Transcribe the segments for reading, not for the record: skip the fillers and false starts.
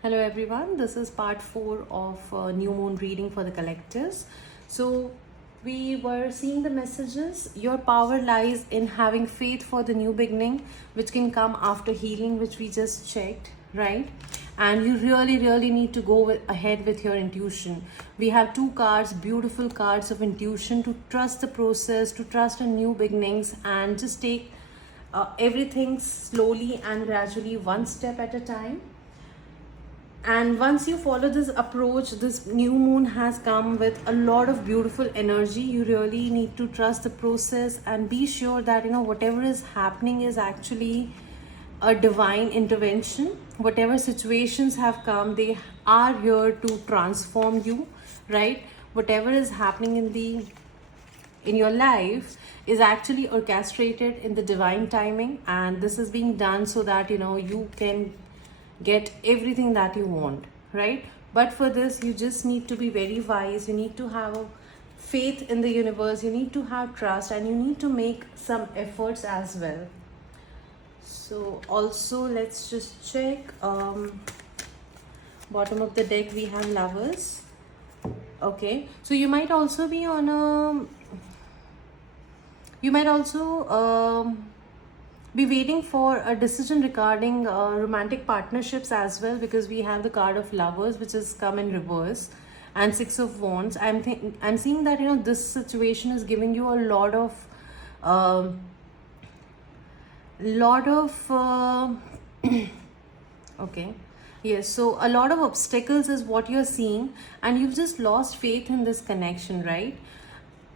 Hello everyone, this is part 4 of new moon reading for the collectors. So we were seeing the messages. Your power lies in having faith for the new beginning, which can come after healing, which we just checked, right? And you really need to go ahead with your intuition. We have two cards, beautiful cards of intuition, to trust the process, to trust in new beginnings, and just take everything slowly and gradually, one step at a time. And once you follow this approach, this new moon has come with a lot of beautiful energy. You really need to trust the process and be sure that whatever is happening is actually a divine intervention. Whatever situations have come, they are here to transform you, right? Whatever is happening in your life is actually orchestrated in the divine timing, and this is being done so that you can get everything that you want, right? But for this, you just need to be very wise. You need to have faith in the universe, you need to have trust, and you need to make some efforts as well. So also let's just check. Bottom of the deck we have Lovers. Okay, so you might also be on a be waiting for a decision regarding romantic partnerships as well, because we have the card of Lovers, which has come in reverse, and Six of Wands. I'm seeing that this situation is giving you a lot of okay, yes, so a lot of obstacles is what you're seeing, and you've just lost faith in this connection, right?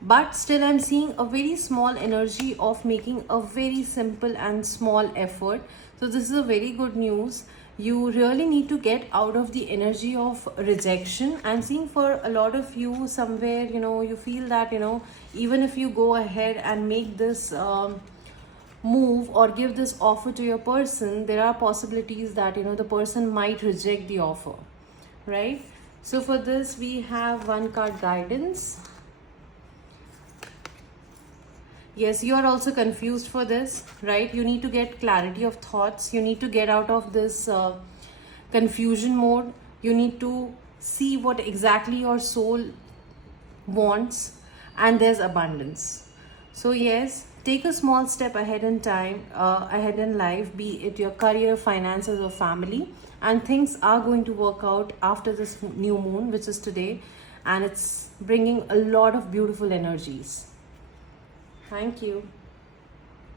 But still, I'm seeing a very small energy of making a very simple and small effort. So this is a very good news. You really need to get out of the energy of rejection. I'm seeing for a lot of you somewhere, you feel that even if you go ahead and make this move or give this offer to your person, there are possibilities that the person might reject the offer, right? So for this, we have one card, Guidance. Yes, you are also confused for this, right? You need to get clarity of thoughts. You need to get out of this confusion mode. You need to see what exactly your soul wants, and there's abundance. So yes, take a small step ahead in time, ahead in life, be it your career, finances, or family, and things are going to work out after this new moon, which is today, and it's bringing a lot of beautiful energies. Thank you.